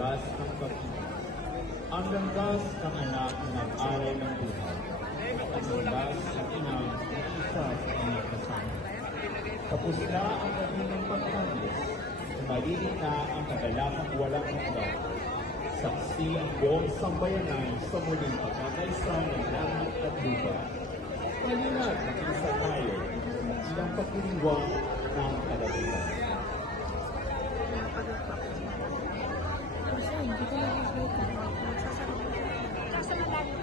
landas ng pag-ibig. Ang landas ng anak ng aral ng buhay. At ang landas ng ina ng isa sa kanyang kasama. Tapos na ang kanilang pagkagis. Sumalili na ang kagalagang walang hanggan. Saksi ang buong sambayanan sa muling pagkakaisa ng langit at lupa. Halina't mag-isa tayo at ilang pagdiriwang ng kalagitnaan. Kasi hindi ko nakikita. Nasa malalim.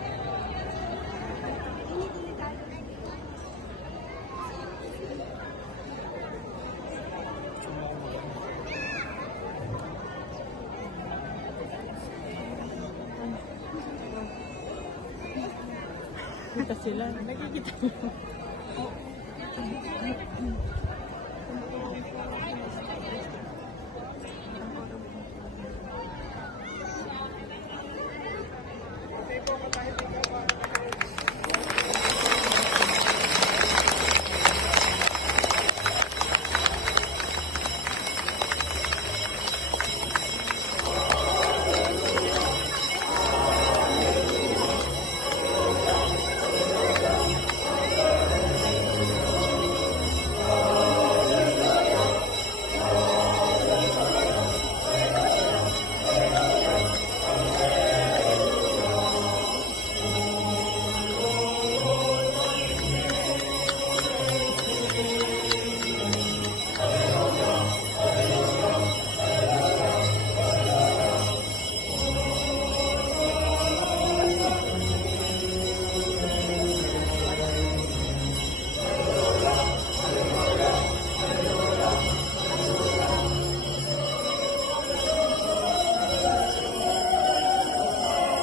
Hindi tayo. Kita sila. Nakikita mo.